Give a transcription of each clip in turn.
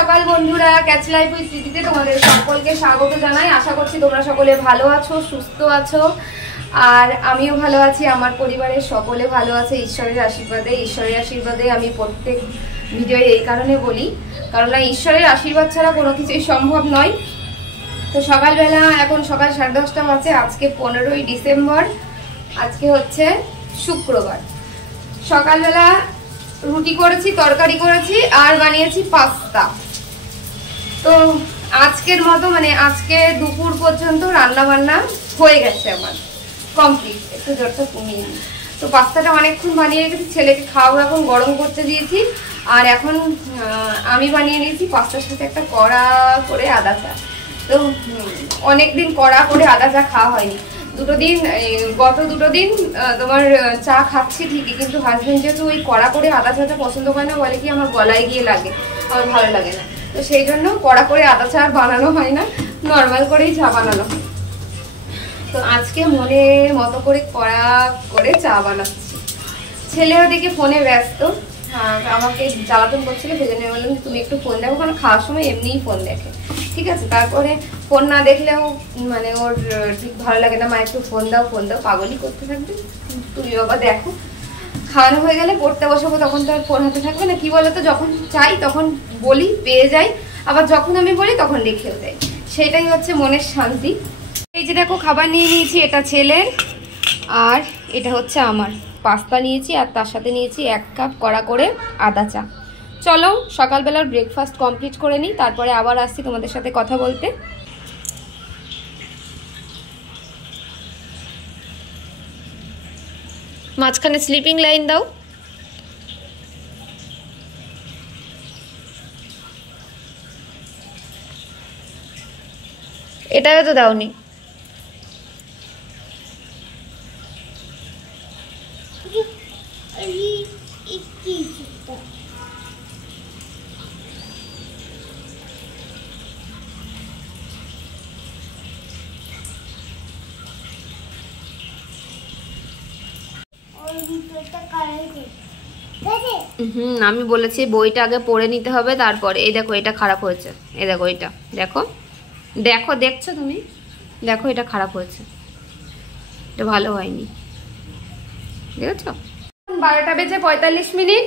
সকাল বন্ধুরা, catch life with স্মৃতিতে তোমাদের সকলকে স্বাগত জানাই। আশা করছি তোমরা সকলে ভালো আছো, সুস্থ আছো, আর আমিও ভালো আছি। আমার পরিবারের সকলে ভালো আছে ঈশ্বরের আশীর্বাদে। ঈশ্বরের আশীর্বাদে আমি প্রত্যেক ভিডিও এই কারণে বলি, কারণ ঈশ্বরের আশীর্বাদ ছাড়া কোনো কিছুই সম্ভব নয়। তো সকালবেলা এখন সকাল 10:30 বাজে। আজকে 15ই ডিসেম্বর, আজকে হচ্ছে শুক্রবার। সকালবেলা রুটি করেছি, তরকারি করেছি, আর বানিয়েছি পাস্তা। তো আজকের মতো আজকে দুপুর পর্যন্ত রান্না বান্না হয়ে গেছে, আমার কমপ্লিট। একটু জোরটা কমিয়ে নিই। তো পাস্তাটা অনেকক্ষণ বানিয়ে রেখেছি, ছেলেকে খাওয়া এখন গরম করতে দিয়েছি। আর এখন আমি বানিয়ে নিয়েছি পাস্তার সাথে একটা কড়া করে আদা চা। তো অনেকদিন কড়া করে আদা চা খাওয়া হয়নি। গত দুটো দিন তোমার চা খাচ্ছি ঠিকই, কিন্তু হাজবেন্ড যেহেতু ওই কড়া করে আদা চাটা পছন্দ করে না, বলে কি আমার গলায় গিয়ে লাগে, আমার ভালো লাগে না। তো সেই জন্য কড়া করে আদা চা বানানো হয় না, নর্মাল করেই চা বানানো। তো আজকে মনের মতো করে কড়া করে চা বানাচ্ছি। ছেলেও দেখে ফোনে ব্যস্ত, আমাকে জ্বালাতন করছিল, সেজন্য বললাম তুমি একটু ফোন দেখো, কারণ খাওয়ার সময় এমনিই ফোন দেখে, ঠিক আছে। তারপরে ফোন না দেখলেও ওর ঠিক ভালো লাগে না, মা একটু ফোন দাও ফোন দাও, পাগলই করতে থাকবে। তুমি বাবা দেখো, খাওয়ানো হয়ে গেলে পড়তে বসাবো, তখন তো আর ফোন হাতে থাকবে না। কি বলতো, যখন চাই তখন বলি, পেয়ে যাই, আবার যখন আমি বলি তখন রেখেও যাই, সেটাই হচ্ছে মনের শান্তি। এই যে দেখো খাবার নিয়ে নিয়েছি, এটা ছেলের আর এটা হচ্ছে আমার। পাস্তা নিয়েছি আর তার সাথে নিয়েছি 1 কাপ কড়া করে আদা চা। চলো সকালবেলার ব্রেকফাস্ট কমপ্লিট করে নিই, তারপরে আবার আসছি তোমাদের সাথে কথা বলতে। মাঝখানে স্লিপিং লাইন দাও। এটাও তো দাওনি। আমি বলেছি বইটা আগে পড়ে নিতে হবে, তারপরে। এই দেখো এটা খারাপ হয়েছে, এই দেখো এটা দেখো, দেখো দেখছো তুমি, দেখো এটা খারাপ হয়েছে, এটা ভালো হয়নি, দেখেছো। 12টা বেজে 45 মিনিট,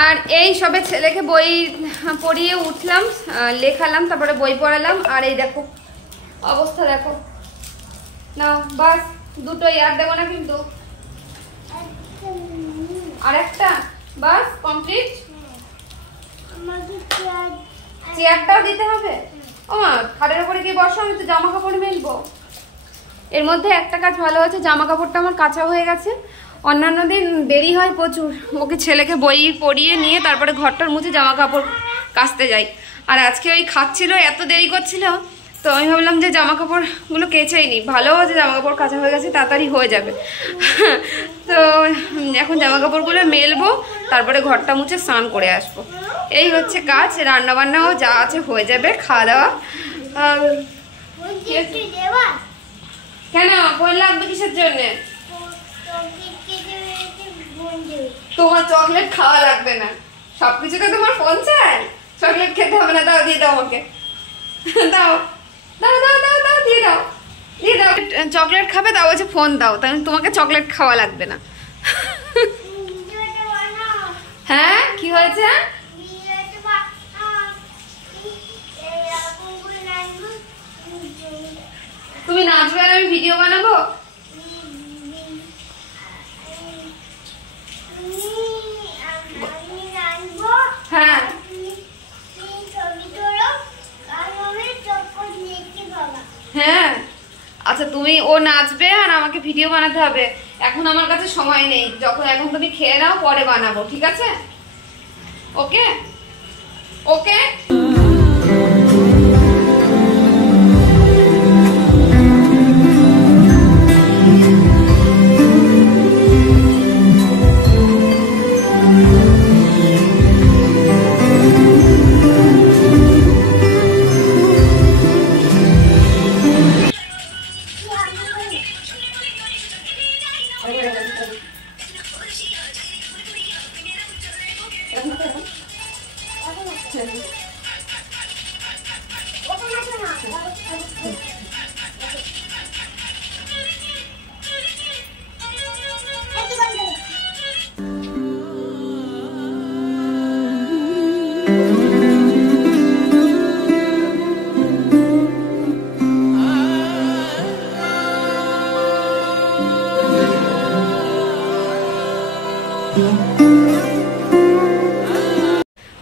আর এই সবে ছেলেকে বই পড়িয়ে উঠলাম, লেখালাম, তারপরে বই পড়ালাম। আর এই দেখো অবস্থা দেখো, না বাস দুটোই, আর দেবো না কিন্তু, আর একটা বাস কমপ্লিট। চেয়ারটাও দিতে হবে। ও মা, খাটের উপরে কি বসো, আমি তো জামা কাপড় মেলবো। এর মধ্যে একটা কাজ ভালো আছে, জামা কাপড়টা আমার কাঁচা হয়ে গেছে। অন্যান্য দিন দেরি হয় প্রচুর, ওকে ছেলেকে বই পড়িয়ে নিয়ে তারপরে ঘরটার মুছে জামা কাপড় কাচতে যাই। আর আজকে ওই খাচ্ছিল, এত দেরি করছিল, তো আমি ভাবলাম যে জামা কাপড়গুলো কেচেই নিই, ভালো আছে জামা কাপড় কাঁচা হয়ে গেছে, তাড়াতাড়ি হয়ে যাবে। তো এখন জামা কাপড়গুলো মেলবো, তারপরে ঘরটা মুছে স্নান করে আসবো। এই হচ্ছে কাজ, রান্না বান্নাও যা আছে হয়ে যাবে, খাওয়া দাওয়া। কেন ফোন লাগবে কিসের জন্য? তোমার চকলেট খাওয়া লাগবে না, সবকিছুতে তোমার ফোন চাই, চকলেট খেতে হবে না। দাও, দিয়ে দাও আমাকে, দাও দাও দাও দাও দাও, দিয়ে দাও দিয়ে দাও। চকলেট খাবে, তাও বলছে ফোন দাও, তাহলে তোমাকে চকলেট খাওয়া লাগবে না। হ্যাঁ কি হয়েছে? তুমি নাচবে আর আমি ভিডিও বানাবো? হ্যাঁ আচ্ছা তুমি, ও নাচবে আর আমাকে ভিডিও বানাতে হবে। এখন আমার কাছে সময় নেই, এখন তুমি খেয়ে নাও, পরে বানাবো, ঠিক আছে? ওকে ওকে।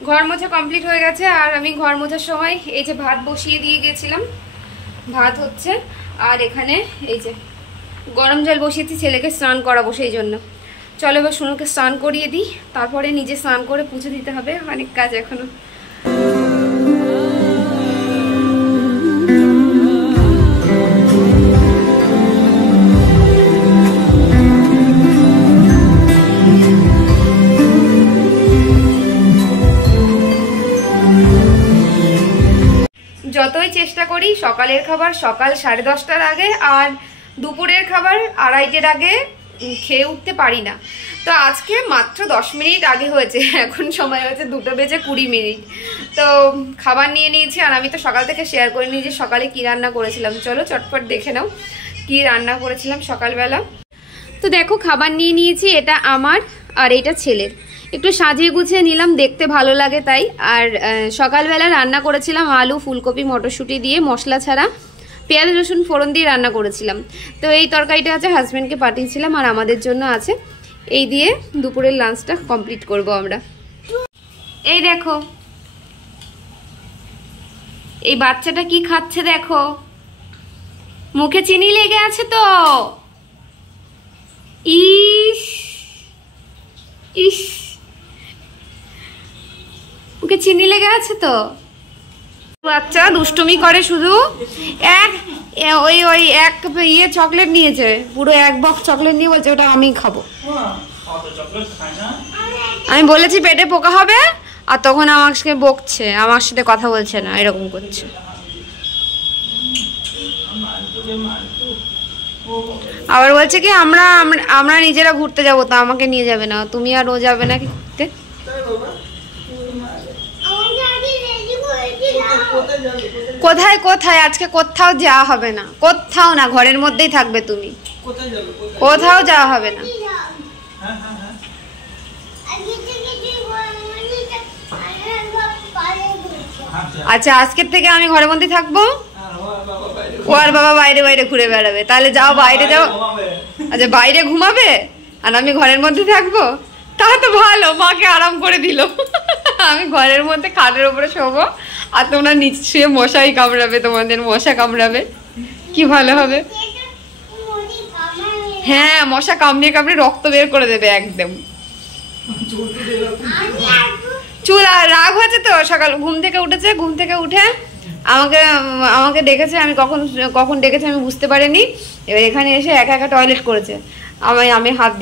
ঘর মোছা কমপ্লিট হয়ে গেছে। আর আমি ঘর মোছার সময় এই যে ভাত বসিয়ে দিয়ে গেছিলাম, ভাত হচ্ছে। আর এখানে এই যে গরম জল বসিয়েছি, ছেলেকে স্নান করাবো সেই জন্য। চলো এবার সোনুকে স্নান করিয়ে দিই, তারপরে নিজে স্নান করে পুজো দিতে হবে, অনেক কাজ এখনো। যতই চেষ্টা করি সকালের খাবার সকাল 10:30টার আগে আর দুপুরের খাবার 2:30টার আগে খেয়ে উঠতে পারি না। তো আজকে মাত্র 10 মিনিট আগে হয়েছে, এখন সময় হয়েছে 2:20 তো খাবার নিয়ে নিয়েছি। আর আমি তো সকাল থেকে শেয়ার করে নিই যে সকালে কি রান্না করেছিলাম। চলো চটপট দেখে নাও কি রান্না করেছিলাম সকালবেলা। তো দেখো খাবার নিয়ে নিয়েছি, এটা আমার আর এটা ছেলের। একটু সাজিয়ে গুছিয়ে নিলাম, দেখতে ভালো লাগে তাই। আর সকালবেলা রান্না করেছিলাম আলু ফুলকপি মটরশুঁটি দিয়ে মশলা ছাড়া, পেঁয়াজ রসুন ফোড়ন দিয়ে রান্না করেছিলাম। তো এই তরকারিটা আছে হাজব্যান্ডকে পাঠিয়েছিলাম আর আমাদের জন্য আছে। এই দিয়ে দুপুরের লাঞ্চটা কমপ্লিট করব আমরা। এই দেখো এই বাচ্চাটা কি খাচ্ছে দেখো, মুখে চিনি লেগে আছে তো। ইস ইস, ওকে চিনি লেগে আছে তো। বাচ্চা দুষ্টুমি করে শুধু। এক চকলেট নিয়েছে, পুরো 1 বক্স চকলেট নিয়ে বলছে ওটা আমি খাবো। আমি বলেছি পেটে পোকা হবে, আর তখন আমাকে বকছে, আমার সাথে কথা বলছে না, এরকম করছে। আবার বলছে কি আমরা নিজেরা ঘুরতে যাবো, তো আমাকে নিয়ে যাবে না, তুমি আর ও যাবে না কি ঘুরতে? কোথায় কোথায় আজকে কোথাও যাওয়া হবে না, কোথাও না, ঘরের মধ্যেই থাকবে তুমি, কোথাও যাওয়া হবে না। আচ্ছা আজকের থেকে আমি ঘরের মধ্যে থাকবো, ও আর বাবা বাইরে বাইরে ঘুরে বেড়াবে। তাহলে যাও বাইরে যাও। আচ্ছা বাইরে ঘুমাবে আর আমি ঘরের মধ্যে থাকবো, তাহলে তো ভালো, মাকে আরাম করে দিল। আমি ঘরের মধ্যে খাটের উপরে শোবো আর তোমরা নিচে শুয়ে মশাই কামড়াবে, তোমাদের মশা কামড়াবে, কি ভালো হবে। হ্যাঁ মশা কামড়িয়ে কামড়িয়ে রক্ত বের করে দেবে একদম। চুল আর রাগ হয়েছে তো, সকাল ঘুম থেকে উঠেছে, ঘুম থেকে উঠে আমাকে ডেকেছে, আমি কখন ডেকেছে আমি বুঝতে পারিনি। এবার এখানে এসে একা একা টয়লেট করেছে, আমি হাত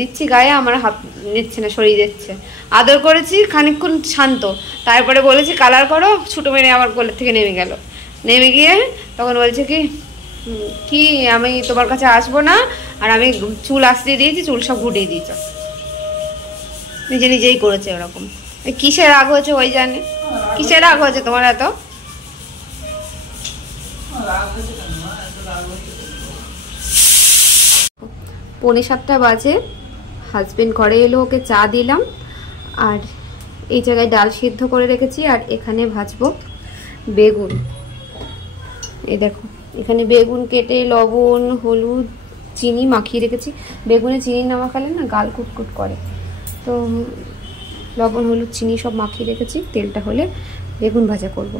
দিচ্ছি গায়ে, আমার হাত নিচ্ছে না, সরিয়ে দিচ্ছে। আদর করেছি খানিকক্ষণ শান্ত, তারপরে বলেছি কালার করো, ছুটো মেরে আমার কোলের থেকে নেমে গেল। নেমে গিয়ে তখন বলছে কি আমি তোমার কাছে আসবো না, আর আমি চুল আসতে দিয়েছি, চুল সব ঘুটিয়ে দিয়েছ। নিজেই করেছে ওরকম। কিসের রাগ হয়েছে ওই জানে, কিসের রাগ হয়েছে তোমার এত? 6:45 বাজে, হাজবেন্ড ঘরে এলো, ওকে চা দিলাম। আর এই জায়গায় ডাল সিদ্ধ করে রেখেছি, আর এখানে ভাজবো বেগুন। এই দেখো এখানে বেগুন কেটে লবণ হলুদ চিনি মাখিয়ে রেখেছি। বেগুনে চিনি না মাখালে না গাল কুটকুট করে, তো লবণ হলুদ চিনি সব মাখিয়ে রেখেছি। তেলটা হলে বেগুন ভাজা করব।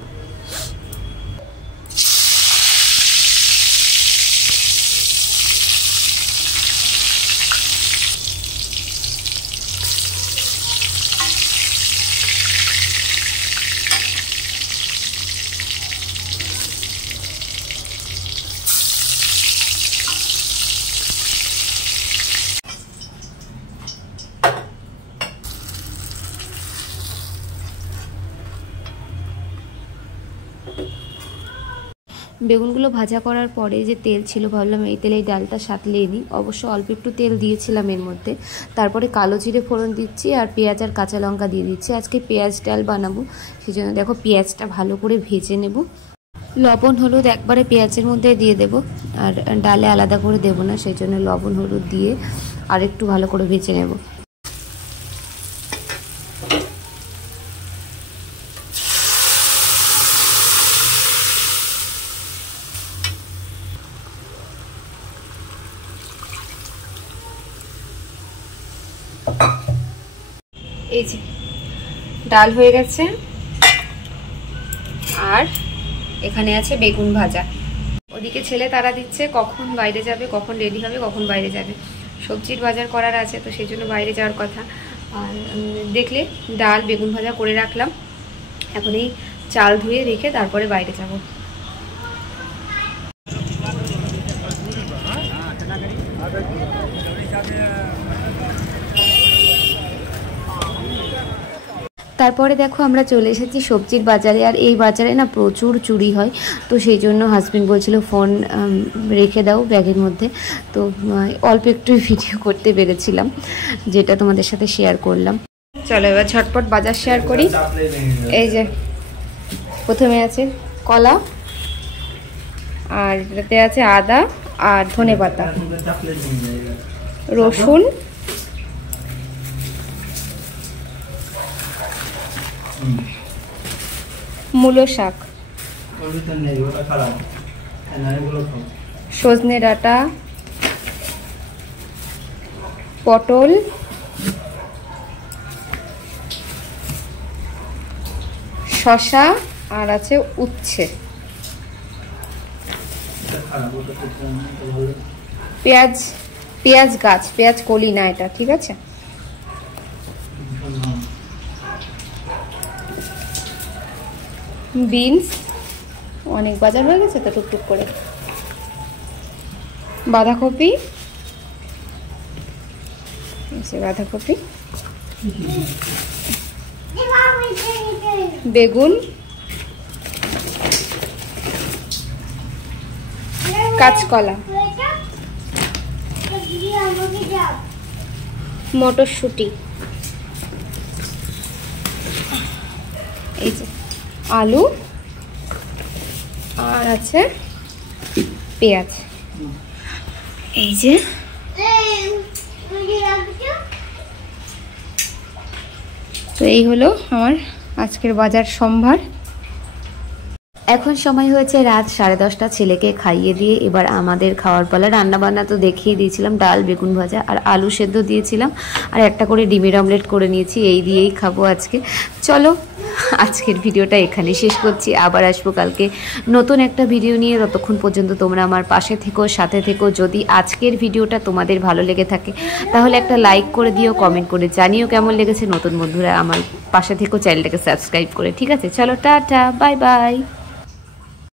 বেগুনগুলো ভাজা করার পরে যে তেল ছিল, ভাবলাম এই তেলেই ডালটা সাঁতলিয়ে নিই। অবশ্য অল্প একটু তেল দিয়েছিলাম এর মধ্যে। তারপরে কালো জিরে ফোড়ন দিচ্ছি আর পেঁয়াজ আর কাঁচা লঙ্কা দিয়ে দিচ্ছি। আজকে পেঁয়াজ ডাল বানাবো, সেই জন্য দেখো পেঁয়াজটা ভালো করে ভেজে নেব। লবণ হলুদ একবারে পেঁয়াজের মধ্যে দিয়ে দেব, আর ডালে আলাদা করে দেব না, সেই জন্য লবণ হলুদ দিয়ে আর একটু ভালো করে ভেজে নেব। এই যে ডাল হয়ে গেছে, আর এখানে আছে বেগুন ভাজা। ওদিকে ছেলে তারা দিচ্ছে কখন বাইরে যাবে, কখন রেডি হবে, কখন বাইরে যাবে। সবজির বাজার করার আছে, তো সেই জন্য বাইরে যাওয়ার কথা। আর দেখলে ডাল বেগুন ভাজা করে রাখলাম, এখন এই চাল ধুয়ে রেখে তারপরে বাইরে যাব। তারপরে দেখো আমরা চলে এসেছি সবজির বাজারে। আর এই বাজারে না প্রচুর চুরি হয়, তো সেই জন্য হাজবেন্ড বলছিল ফোন রেখে দাও ব্যাগের মধ্যে। তো অল্প একটু ভিডিও করতে পেরেছিলাম, যেটা তোমাদের সাথে শেয়ার করলাম। চলো এবার ঝটপট বাজার শেয়ার করি। এই যে প্রথমে আছে কলা, আর এটাতে আছে আদা আর ধনেপাতা, রসুন, মূলো শাক, সজনে ডাঁটা, পটল, শসা, আর আছে উচ্ছে, পেঁয়াজ, পেঁয়াজ গাছ, পেঁয়াজ কলি না এটা, ঠিক আছে। বিনস, অনেক বাজার হয়ে গেছে তো টুকটুক করে। বাঁধাকপি, বাঁধাকপি, বেগুন, কাঁচকলা, মটরশুঁটি, এই যে আলু, আর আছে পেঁয়াজ। এই যে তো এই হলো আমার আজকের বাজার সম্ভার। এখন সময় হয়েছে রাত 10:30। ছেলেকে খাইয়ে দিয়ে এবার আমাদের খাওয়ার পালা। রান্নাবান্না তো দেখিয়ে দিয়েছিলাম, ডাল বেগুন ভাজা আর আলু সেদ্ধ দিয়েছিলাম, আর একটা করে ডিমের অমলেট করে নিয়েছি। এই দিয়েই খাবো আজকে। চলো আজকের ভিডিওটা এখানে শেষ করছি, আবার আসবো কালকে নতুন একটা ভিডিও নিয়ে। ততক্ষণ পর্যন্ত তোমরা আমার পাশে থেকো, সাথে থেকো। যদি আজকের ভিডিওটা তোমাদের ভালো লেগে থাকে তাহলে একটা লাইক করে দিও, কমেন্ট করে জানিও কেমন লেগেছে। নতুন বন্ধুরা আমার পাশে থেকো, চ্যানেলটাকে সাবস্ক্রাইব করে। ঠিক আছে, চলো টাটা, বাই বাই।